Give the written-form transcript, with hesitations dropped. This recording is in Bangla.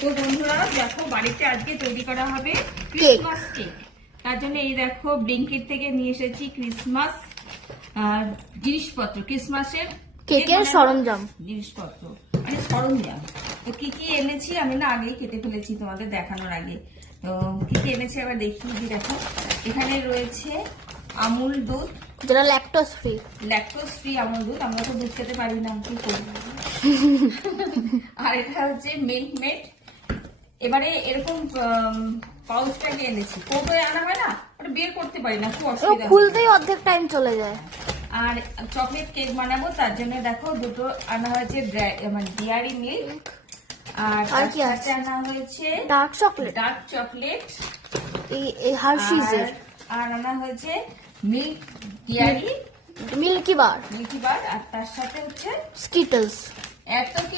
তো বন্ধুরা দেখো, বাড়িতে আজকে তৈরি করা হবে ক্রিসমাস কেক। তার জন্য এই দেখো ব্লিঙ্কিট থেকে নিয়ে এসেছি ক্রিসমাস জিনিসপত্র, ক্রিসমাসের কেকের সরঞ্জাম জিনিসপত্র মানে সরঞ্জাম। তো কি কি এনেছি আমি না আগেই কেটে ফেলেছি তোমাদের দেখানোর আগে। তো কি কি এনেছি আবার দেখিয়ে দিই। দেখো এখানে রয়েছে আমুল দুধ, যেটা ল্যাকটোজ ফ্রি আমুল দুধ। আমরা তো দুধ খেতে পারি না, কি করবো। আর এটা হচ্ছে মিল্ক মেড। এবারে এরকম পাউচটাকে এনেছি, কৌটোয় আনা হয় না, ওটা বের করতে পারি না, খুব অসুবিধা। খুলতেই অর্ধেক টাইম চলে যায়। আর চকলেট কেক বানাবো, তার জন্য দেখো দুটো আনা হয়েছে ডেয়ারি মিল্ক, আর কি আছে আনা হয়েছে ডার্ক চকলেট এই হার্শিজ এর, আর আনা হয়েছে মিল্কি বার, আর তার সাথে হচ্ছে স্কিটলস। এত